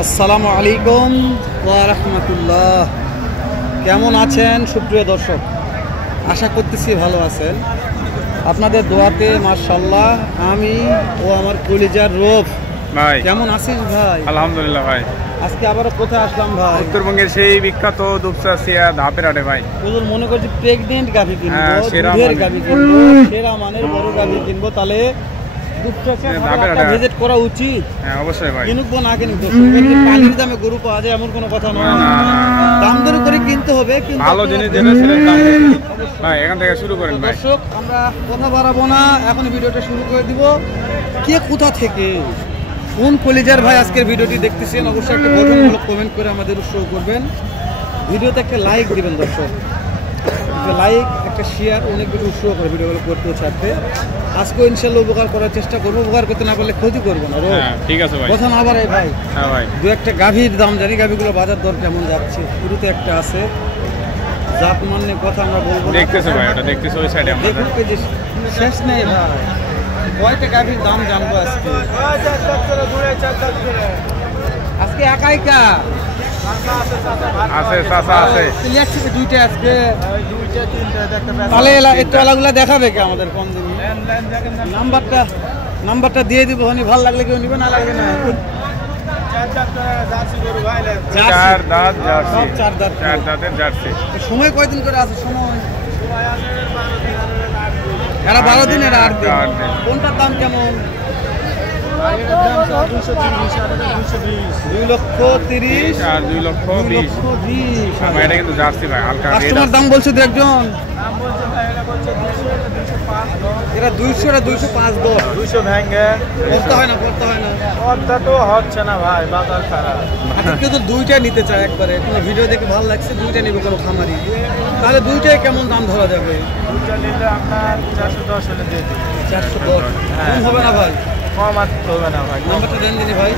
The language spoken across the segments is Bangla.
আসসালামু আলাইকুম ওয়া রাহমাতুল্লাহ। কেমন আছেন সুপ্রিয় দর্শক? আশা করতেছি ভালো আছেন। আপনাদের দোয়াতে মাশাআল্লাহ আমি ও আমার কলিজার রূপ ভাই কেমন আছিস ভাই? আলহামদুলিল্লাহ ভাই। আজকে আবার কোথায় আসলাম ভাই? উত্তরবঙ্গের সেই বিখ্যাত দুপচাচিয়া ধাপের হাটে ভাই। তোদের মনে করছি প্রেগনেন্ট গাভী কিনবো, দুধের গাভী কিনবো, সেরা মানের বড় গাভী কিনবো, তাহলে ভিজিট করা উচিত। হ্যাঁ অবশ্যই ভাই। কিনুক না কিনুক পানির দামে গরু পাওয়া যায় এমন কোনো কথা নয়। দাম দর করে কিনতে হবে, কিন্তু ভালো জিনিস যেটা সেটা দাম ভাই। এখান থেকে শুরু করেন ভাই। দর্শক আমরা কথা বাড়াবো না, এখন ভিডিওটা শুরু করে দিব। কে কোথা থেকে কোন কলিজার ভাই আজকের ভিডিওটি দেখতেছেন অবশ্যই একটা গঠনমূলক কমেন্ট করে আমাদের উৎসাহ করবেন। ভিডিওতে একটা লাইক দিবেন দর্শক, একটা লাইক একটা শেয়ার অনেক বেশি উৎসাহ করে ভিডিওগুলো করতে ছাড়তে। আজকেও ইনশাল্লাহ উপকার করার চেষ্টা করবো, উপকার করতে না পারলে ক্ষতি করবো না। ঠিক আছে ভাই, কথা না বাড়াই ভাই। হ্যাঁ ভাই, দু একটা গাভীর দাম জানি, গাভীগুলো বাজার দর কেমন যাচ্ছে। শুরুতে একটা আছে জাত মান্য কথা আমরা বলবো, দেখতেছে ভাই, ওটা দেখতেছে ওই সাইডে। দেখুন যে শেষ নেই ভাই, কয়টা গাভীর দাম জানবো আজকে। আজকে একাই কা আছে চাচা আছে দুইটা আজকে, তাহলে একটু আলাগুলা দেখাবে কি আমাদের কম দিনে? নাম্বারটা দিয়ে দিব, ভালো লাগলে কেউ নিবে, না লাগবে না। চার দাঁতের জার্সি। সময় কয়দিন করে আছে? সময় এরা 12 দিন, এরা 8 দিন। কোনটার দাম কেমন? 2,30,000 আর 2,20,000। এটা কিন্তু জার্সি ভাই, হালকা কাস্টমার দাম বলছে দু একজন। এরা 200 আর 205 দর 200 ভেঙে করতে হয় না, করতে হয় না, করতে তো হচ্ছে না ভাই, বাজার খারাপ। কেউ তো দুইটা নিতে চায় একবারে, কোনো ভিডিও দেখে ভালো লাগছে দুইটা নেবে কোনো খামারি, তাহলে দুইটাই কেমন দাম ধরা যাবে? দুইটা নিলে আপনার 410 হলে দিয়ে দিই। 410 কম হবে না ভাই? কম আর হবে না ভাই। নাম্বারটা দেন দিনি ভাই।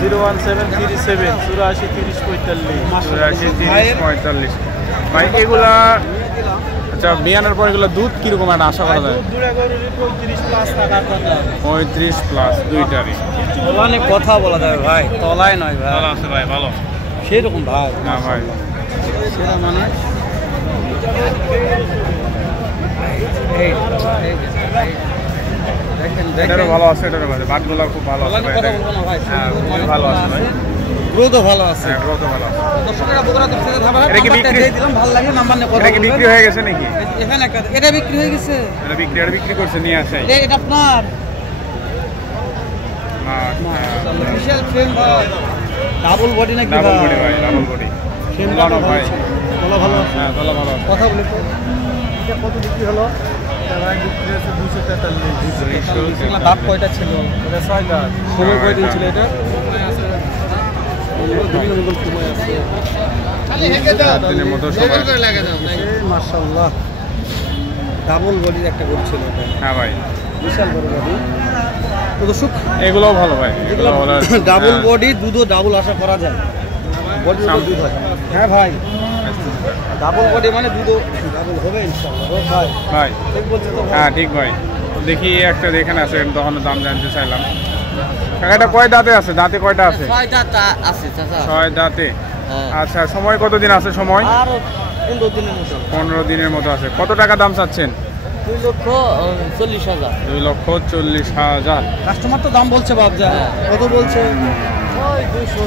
01737 84 30 45 ভাই। এগুলা আচ্ছা বিয়ানোর পর এগুলো দুধ কিরকম একটা আশা করা যায়? 35 প্লাস দুইটারই। তলানে কথা বলা যাবে ভাই, তলায় নয় ভাই। ভালো আছে ভাই, ভালো সেরকম ভাই না ভাই, সেটা মানে এটারও ভালো আছে, এটারও ভালো। বাটগুলো খুব ভালো আছে ভাই, হ্যাঁ খুবই ভালো আছে ভাই। গ্রোথও ভালো আছে, হ্যাঁ গ্রোথও ভালো আছে। দর্শকেরা বগুড়া থেকে ধাবা এটা কি বিক্রি দিয়ে দিলাম, ভালো লাগে নাম্বার নিয়ে কথা। এটা কি বিক্রি হয়ে গেছে নাকি? এখানে একটা এটা বিক্রি হয়ে গেছে, এটা বিক্রি করছে, নিয়ে আসে। এটা আপনার বিশাল ফ্রেম ভাই, ডাবল বডি নাকি? ডাবল বডি ভাই, ডাবল বডি। ভালো ভাই, ভালো ভালো। হ্যাঁ ভালো ভালো কথা বলে তো এটা কত বিক্রি হলো? ভাই বিক্রি হয়েছে 243। দাঁত কয়টা ছিল? এটা 6 দাঁত। সময় কয়দিন ছিল এটা? দিনের মতো মাশাআল্লাহ ডাবল বডির একটা গরু ছিল এটা। হ্যাঁ ভাই, বিশাল বড় বডি। তো দর্শক এগুলোও ভালো ভাই, এগুলো ডাবল বডি, দুধও ডাবল আশা করা যায়। বডি দুধ হয়। হ্যাঁ ভাই, ডাবল বডি মানে দুধও ডাবল হবে ইনশাআল্লাহ ভাই। ভাই ঠিক বলছেন তো? হ্যাঁ ঠিক ভাই। দেখি একটা এখানে আছে, তখন দাম জানতে চাইলাম। এটা কয় দাঁতে আছে? দাঁতে কয়টা আছে? 6 দাঁত আছে চাচা। 6 দাঁতে। আচ্ছা, সময় কতদিন আছে? সময় আর 15 দিনের মতো। 15 দিনের মতো আছে। কত টাকা দাম চাচ্ছেন? 2,40,000। 2,40,000। কাস্টমার তো দাম বলছে বাবজা, কত বলছে? 200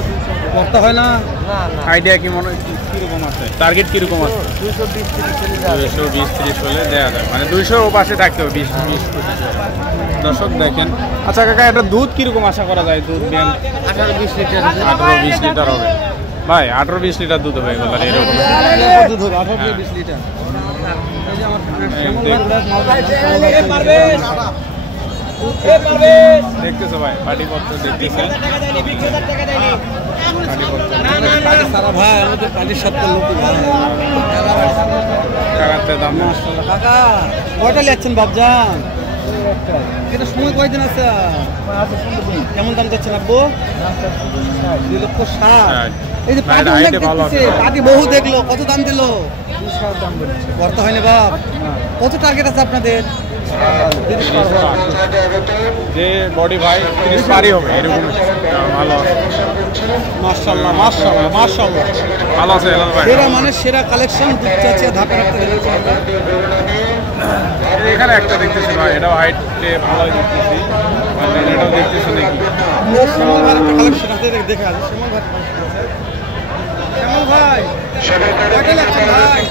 করতে হয় না? না না। আইডিয়া কি মনে হয় কিরকম আছে? টার্গেট কিরকম আছে? 220-30 হলে দেওয়া যায়, মানে 200 ও পাশে থাকতে হবে, 20-25। দর্শক দেখেন। আচ্ছা কাকা, এটা দুধ কিরকম আশা করা যায়? দুধ 18-20 লিটার। 18-20 লিটার হবে ভাই, 18-20 লিটার দুধ হবে এগুলো এরকম দুধ হবে 18-20 লিটার। এই যে আমার দেখতেছো ভাই, পাটিপত্র দেখতেছে। সারা ভাই আমাদের পাটির সাথে লোক কাকাতে দাম কাকা কয়টা নিচ্ছেন বাবজান? এটা সময় কয়দিন আছে? কেমন দাম যাচ্ছেন আব্বু? 2,60,000। এই যে পাটি বহু দেখলো, কত দাম দিল? 2,60,000 দাম বলছে। করতে হয় না বাপ? কত টার্গেট আছে আপনাদের? যে বডি ভাই 30 পারি হবে এরকম ভালো। মাশাআল্লাহ মাশাআল্লাহ মাশাআল্লাহ ভালো আছে হেলাল ভাই সেরা মানে সেরা কালেকশন দুধ চাচ্ছে ধাপে ধাপে দেখেছি আমরা। এখানে একটা দেখতেছি ভাই এটাও হাইটে ভালোই দেখতেছি মানে এটাও দেখতেছি নাকি শ্যামল ভাইয়ের একটা কালেকশন আছে দেখে আসি শ্যামল ভাই কয়টা লাগছে ভাই?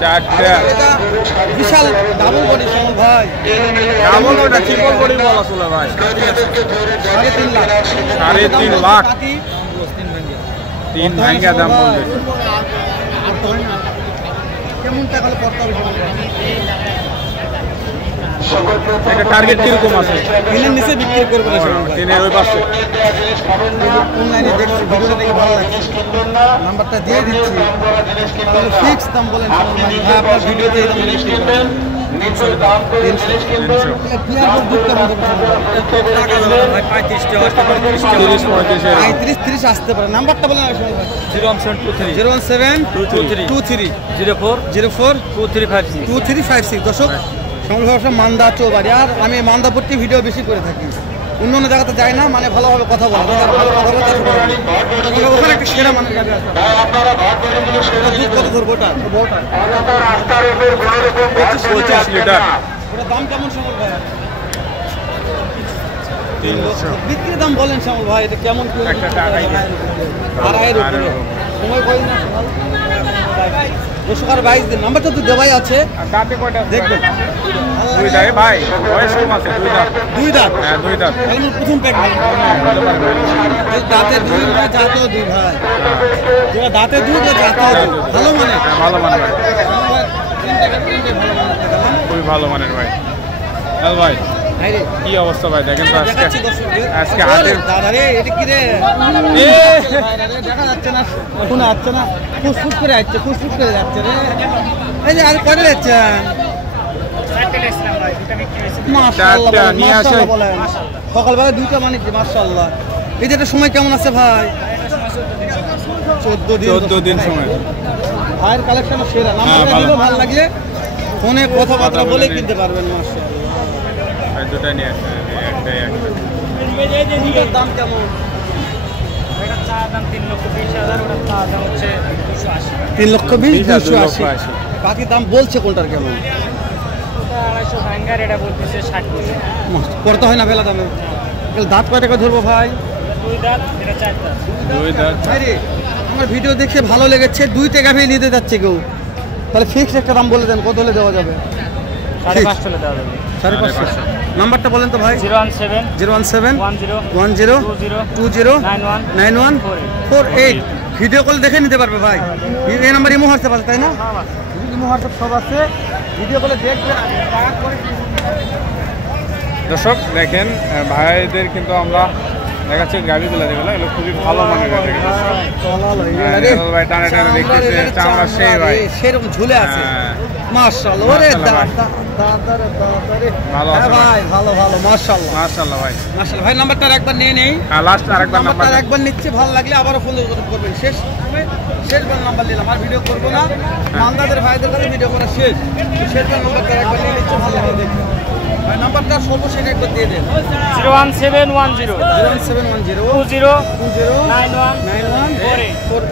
চারটা এটা বিশাল ডাবল বডি শ্যামল ভাই ডাবল ওটা ট্রিপল বডি বলা চলে ভাই 3.5 লাখ 3.5 লাখ 3 ভাঙ্গা দাম বলবে কেমন টাকা হলে পড়তে হবে এটা টার্গেট কিরকম আছে তিনের নিচে বিক্রি করবে না শ্যামল ভাই। তিনের ওই পাশে অনলাইনে দেখছি ভিডিওটা দেখে ভালো লাগছে নাম্বারটা দিয়ে দিচ্ছি তাহলে ফিক্স দাম বলেন শ্যামল ভাই ভাই আপনার ভিডিওতে এই দাম বিক্রি করবেন 300 পিয়ার দুধ কেমন দেবেন শ্যামল ভাই? 35 আসতে পারে নাম্বারটা বলেন শ্যামল ভাই 01723 দর্শক শ্যামল ভাই সব মান্দা চৌবাড়ি আর আমি মান্দাপট্টি ভিডিও বেশি করে থাকি অন্য অন্য জায়গাতে যাই না মানে ভালোভাবে কথা বলা ওখানে একটা সেরা মানে গাড়ি আছে দুধ কত ধরবো ওটা বড়টা 25 লিটার ওটার দাম কেমন শ্যামল ভাই 300 বিক্রির দাম বলেন শ্যামল ভাই এটা কেমন কি একটা টাকাই আড়াইয়ের উপরে সময় কই না দর্শক আর 22 দিন নাম্বারটা তো দেওয়াই আছে আর দাঁতে কয়টা দেখবেন দুইটা ভাই বয়স কম আছে দুই দাঁত দুই দাঁত হ্যাঁ দুই দাঁত তাহলে আমার প্রথম প্যাক ভাই দাঁতে দুই ভাই জাতেও দুই ভাই যেটা দাঁতে দুই ওটা জাতেও দুই ভালো মানে হ্যাঁ ভালো মানের ভাই খুবই ভালো মানের ভাই হ্যাঁ ভাই ভাই রে কি অবস্থা ভাই দেখেন তো আজকে দেখাচ্ছি দর্শকদের আজকে হাতের দাদা রে এটা কি রে এ দেখা যাচ্ছে না শোনা যাচ্ছে না ফুসফুস করে যাচ্ছে ফুসফুস করে যাচ্ছে রে এই যে আর করে যাচ্ছেন মাশাআল্লাহ চারটা নিয়ে আসে। মাশাআল্লাহ বলেন সকালবেলা দুইটা মানে মাশাআল্লাহ এই যে এটা সময় কেমন আছে ভাই 14 দিন সময় ভাইয়ের কালেকশন সেরা নাম্বারটা ভালো। দিলে ভালো লাগলে ফোনে কথাবার্তা বলে কিনতে পারবেন মাশাআল্লাহ ভাই দুটা নিয়ে আসে একটাই একটা দুধের দাম কেমন 3,20,000 280 বাকি দাম বলছে কোনটার কেমন করতে হয় না বেলা দামে দাঁত কয় টাকা ধরবো ভাই দুই দাঁত ভাই রে আমার ভিডিও দেখে ভালো লেগেছে 2 টাকা ভেবে নিতে যাচ্ছে কেউ তাহলে ফিক্সড একটা দাম বলে দেন কত হলে দেওয়া যাবে 550 নাম্বারটা বলেন তো ভাই 01710109148 ভিডিও কল দেখে নিতে পারবে ভাই এই নাম্বার ইমো হোয়াটসঅ্যাপ আছে তাই না ইমো হোয়াটসঅ্যাপ সব আছে ভিডিও কলে দেখবে দর্শক দেখেন ভাইদের কিন্তু আমরা দেখাচ্ছি গাড়িগুলো যেগুলো এগুলো খুবই ভালো মানের গাড়ি ভাই টানে টানে দেখতেছে চামড়া সেই ভাই সেরকম ঝুলে আছে হ্যাঁ। মাশাআল্লাহ ওরে মাশাআল্লাহ ভাই। ভালো আছে ভাই ভালো ভালো মাশাআল্লাহ মাশাআল্লাহ ভাই মাশাআল্লাহ ভাই নাম্বারটা একবার নিয়ে নেই আর লাস্ট আরেকবার নাম্বার নাম্বারটা একবার নিচ্ছে ভালো লাগলে আবারও ফোন করবেন শেষবার নাম্বার নিলাম আর ভিডিও করবো না মালদাদের ভাইদের কাছে ভিডিও করা শেষ শেষবার নাম্বারটা একবার নিয়ে নিচ্ছে ভালো লাগলে দেখবেন ভাই নাম্বারটা সর্বশেষ একবার দিয়ে দেন 01710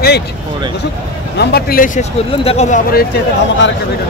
48 নাম্বারটি লেই শেষ করে দিলাম দেখা হবে আবার এর চাইতে ধামাকা আরেকটা ভিডিও